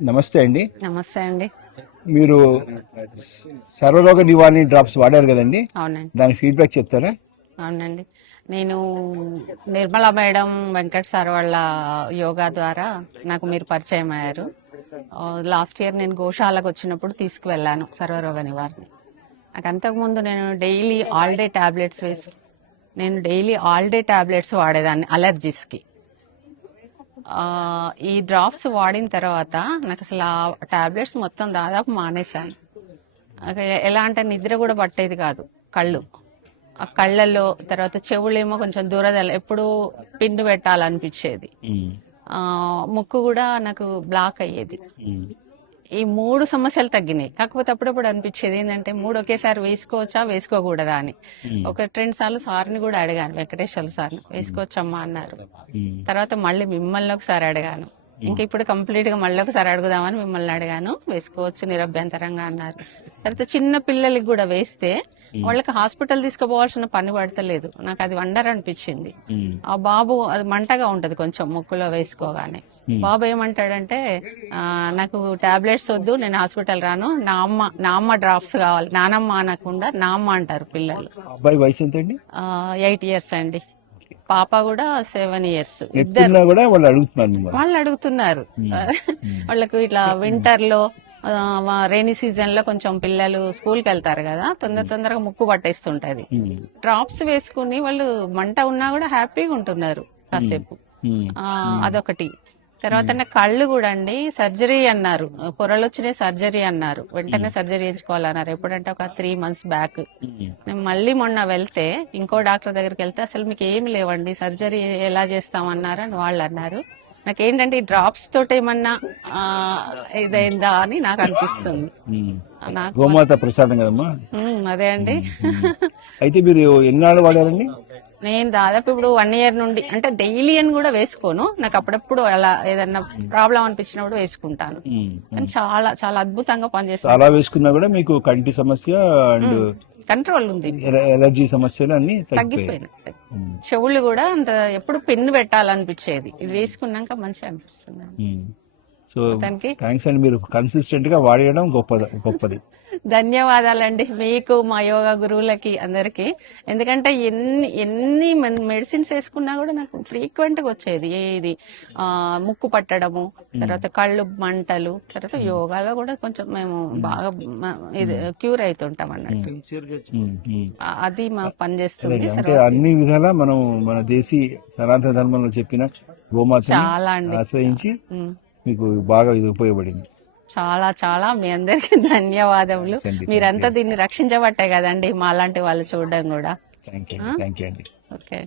నమస్తే అండి. నమస్తే అండి. మీరు సర్వరోగ నివారణ డ్రాప్స్ వాడారు కదండి, అవునండి. దాని ఫీడ్బ్యాక్ చెప్తారా? అవునండి. నేను నిర్మలా మేడం, వెంకట్ సార్ వాళ్ళ యోగా ద్వారా నాకు మీరు పరిచయం అయ్యారు. లాస్ట్ ఇయర్ నేను గోశాలకు వచ్చినప్పుడు తీసుకువెళ్ళాను సర్వరోగ నివారణ. నాకు అంతకుముందు నేను డైలీ ఆల్ డే టాబ్లెట్స్ వాడేదాన్ని అలర్జీస్కి. ఈ డ్రాప్స్ వాడిన తర్వాత నాకు అసలు ఆ టాబ్లెట్స్ మొత్తం దాదాపు మానేశాను. ఎలా అంటే నిద్ర కూడా పట్టేది కాదు. ఆ కళ్ళల్లో, తర్వాత చెవులేమో కొంచెం దురదలు, ఎప్పుడు పిండి పెట్టాలనిపించేది. ముక్కు కూడా నాకు బ్లాక్ అయ్యేది. ఈ 3 సమస్యలు తగ్గినాయి. కాకపోతే అప్పుడప్పుడు అనిపించేది ఏంటంటే 3 ఒకేసారి వేసుకోవచ్చా వేసుకోకూడదా అని. 1-2 సార్లు సార్ని కూడా అడిగాను, వెంకటేశ్వర సార్ని, వేసుకోవచ్చమ్మా అన్నారు. తర్వాత మళ్ళీ మిమ్మల్ని ఒకసారి అడిగాను. ఇంకా ఇప్పుడు కంప్లీట్ గా మళ్ళీ ఒకసారి అడుగుదామని మిమ్మల్ని అడిగాను. వేసుకోవచ్చు నిరభ్యంతరంగా అన్నారు. తర్వాత చిన్న పిల్లలకి కూడా వేస్తే వాళ్ళకి హాస్పిటల్ తీసుకుపోవాల్సిన పని పడతలేదు. నాకు అది వండర్ అనిపించింది. ఆ బాబు అది మంటగా ఉంటది కొంచెం ముక్కులో వేసుకోగానే. బాబు ఏమంటాడంటే, నాకు టాబ్లెట్స్ వద్దు, నేను హాస్పిటల్ రాను, నా అమ్మ డ్రాప్స్ కావాలి. నానమ్మ అనకుండా నా అమ్మ అంటారు పిల్లలు. అబ్బాయి వయసు ఎంతండి? 8 years అండి. పాప కూడా 7 years. ఇద్దరు కూడా వాళ్ళు అడుగుతున్నారు. వాళ్ళకు ఇట్లా వింటర్ లో, రైనీ సీజన్ లో కొంచెం పిల్లలు స్కూల్కి వెళ్తారు కదా, తొందరగా ముక్కు పట్టేస్తుంటది. డ్రాప్స్ వేసుకుని వాళ్ళు మంట ఉన్నా కూడా హ్యాపీగా ఉంటున్నారు కాసేపు. అదొకటి. తర్వాత కళ్ళు కూడా అండి, సర్జరీ అన్నారు, పొరలు వచ్చినాయి సర్జరీ అన్నారు, వెంటనే సర్జరీ చేయించుకోవాలన్నారు. ఎప్పుడంటే ఒక 3 months బ్యాక్. నేను మళ్ళీ మొన్న వెళ్తే, ఇంకో డాక్టర్ దగ్గరికి వెళ్తే, అసలు మీకు ఏమి లేవండి, సర్జరీ ఎలా చేస్తామన్నారు అని వాళ్ళు అన్నారు. నాకేంటంటే ఈ డ్రాప్స్ తోటి ఏమన్నా ఇదైందా అని నాకు అనిపిస్తుంది. గోమాత ప్రసాదం కదమ్మా. అదే అండి. అయితే మీరు ఎన్నాళ్ళు వాడారండి? నేను దాదాపు ఇప్పుడు 1 year నుండి, అంటే డైలీ అని కూడా వేసుకోను, నాకు అప్పుడప్పుడు అలా ఏదన్నా ప్రాబ్లం అనిపించినప్పుడు వేసుకుంటాను. కానీ చాలా చాలా అద్భుతంగా పనిచేస్తుంది. చాలా వేసుకున్నా కూడా మీకు కంటి సమస్య అండ్ కంట్రోల్ ఉంది, ఎలర్జీ సమస్యలు అన్ని తగ్గిపోయినాయి. చెవులు కూడా అంత ఎప్పుడు పెన్ను పెట్టాలనిపించేది, ఇది వేసుకున్నాక మంచిగా అనిపిస్తుంది. సో థ్యాంక్స్ అండి, మీరు కన్సిస్టెంట్ గా వాడేయడం గొప్పది. ధన్యవాదాలండి మీకు, మా యోగా గురువులకి, అందరికి. ఎందుకంటే ఎన్ని మెడిసిన్స్ వేసుకున్నా కూడా నాకు ఫ్రీక్వెంట్ గా వచ్చేది ఇది ముక్కు పట్టడము, తర్వాత కళ్ళు మంటలు. తర్వాత యోగాలో కూడా కొంచెం మేము బాగా ఇది క్యూర్ అవుతుంటాం అన్నట్టు. అది మాకు పనిచేస్తుంది. అన్ని విధాలా మనం మన దేశీ సనాతన ధర్మంలో చెప్పిన గోమాతని చాలా అండి ఆశ్రయించి మీకు బాగా ఇది ఉపయోగపడింది. చాలా చాలా మీ అందరికి ధన్యవాదములు. మీరంతా దీన్ని రక్షించబట్టే కదండి మా లాంటి వాళ్ళు చూడడం కూడా. థ్యాంక్ యూ అండి. ఓకే.